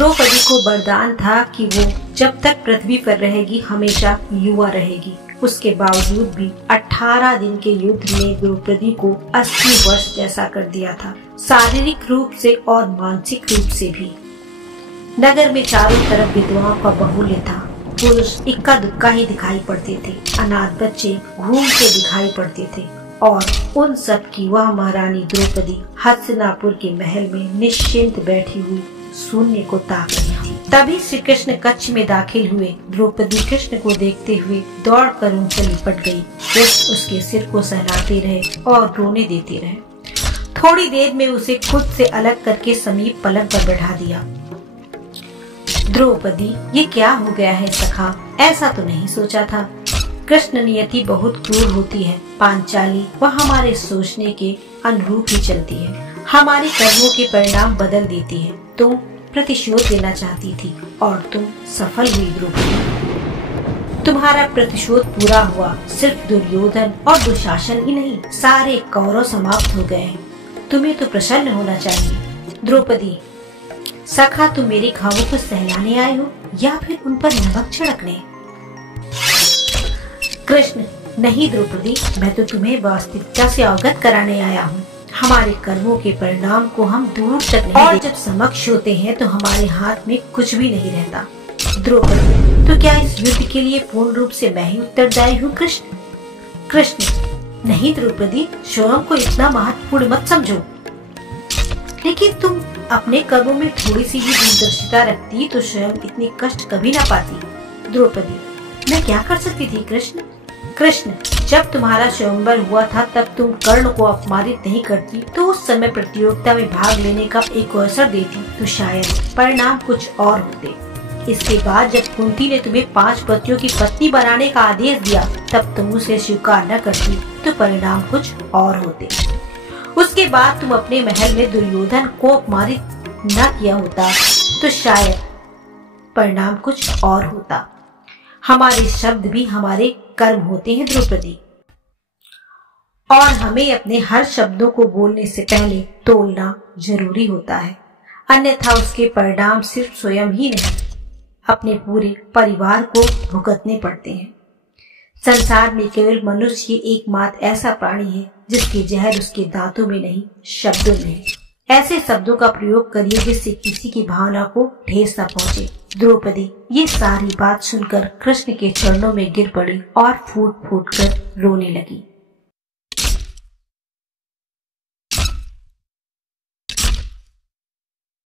द्रौपदी को वरदान था कि वो जब तक पृथ्वी पर रहेगी हमेशा युवा रहेगी। उसके बावजूद भी 18 दिन के युद्ध ने द्रौपदी को 80 वर्ष जैसा कर दिया था, शारीरिक रूप से और मानसिक रूप से भी। नगर में चारों तरफ विधवाओं का बाहुल्य था। पुरुष इक्का दुक्का ही दिखाई पड़ते थे, अनाथ बच्चे घूमते दिखाई पड़ते थे और उन सब की वह महारानी द्रौपदी हस्तिनापुर के महल में निश्चिंत बैठी हुई शून्य को ताक रही थी। तभी श्री कृष्ण कक्ष में दाखिल हुए। द्रौपदी कृष्ण को देखते हुए दौड़कर उनसे लिपट गई। कृष्ण उसके सिर को सहलाते रहे और रोने देते रहे। थोड़ी देर में उसे खुद से अलग करके समीप पलंग पर बैठा दिया। द्रौपदी, ये क्या हो गया है सखा? ऐसा तो नहीं सोचा था। कृष्ण नियति बहुत क्रूर होती है पांचाली, वह हमारे सोचने के अनुरूप ही चलती है, हमारे कर्मों के परिणाम बदल देती है। तुम प्रतिशोध लेना चाहती थी और तुम सफल हुई द्रौपदी। तुम्हारा प्रतिशोध पूरा हुआ। सिर्फ दुर्योधन और दुशासन ही नहीं, सारे कौरव समाप्त हो गए हैं। तुम्हें तो प्रसन्न होना चाहिए। द्रौपदी, सखा तुम मेरे घावों को सहलाने आए हो या फिर उन पर नमक छिड़कने? कृष्ण, नहीं द्रौपदी, मैं तो तुम्हें वास्तविकता से अवगत कराने आया हूँ। हमारे कर्मों के परिणाम को हम दूर तक नहीं और जब समक्ष होते हैं तो हमारे हाथ में कुछ भी नहीं रहता। द्रौपदी, तो क्या इस युद्ध के लिए पूर्ण रूप से मैं ही उत्तरदायी हूँ? कृष्ण, नहीं द्रौपदी, स्वयं को इतना महत्वपूर्ण मत समझो। लेकिन तुम अपने कर्मों में थोड़ी सी भी दूरदर्शिता रखती तो स्वयं इतने कष्ट कभी ना पाती। द्रौपदी, मैं क्या कर सकती थी कृष्ण? जब तुम्हारा स्वयंवर हुआ था तब तुम कर्ण को अपमानित नहीं करती तो उस समय प्रतियोगिता में भाग लेने का एक अवसर देती तो शायद परिणाम कुछ और होते। इसके बाद जब कुंती ने तुम्हें 5 पतियों की पत्नी बनाने का आदेश दिया तब तुम उसे स्वीकार न करती तो परिणाम कुछ और होते। उसके बाद तुम अपने महल में दुर्योधन को अपमानित न किया होता तो शायद परिणाम कुछ और होता। हमारे शब्द भी हमारे कर्म होते हैं द्रौपदी, और हमें अपने हर शब्दों को बोलने से पहले तोलना जरूरी होता है, अन्यथा उसके परिणाम सिर्फ स्वयं ही नहीं अपने पूरे परिवार को भुगतने पड़ते हैं। संसार में केवल मनुष्य ही एकमात्र ऐसा प्राणी है जिसके जहर उसके दांतों में नहीं, शब्दों में है। ऐसे शब्दों का प्रयोग करिए जिससे किसी की भावना को ठेस न पहुंचे। द्रौपदी ये सारी बात सुनकर कृष्ण के चरणों में गिर पड़ी और फूट फूट कर रोने लगी।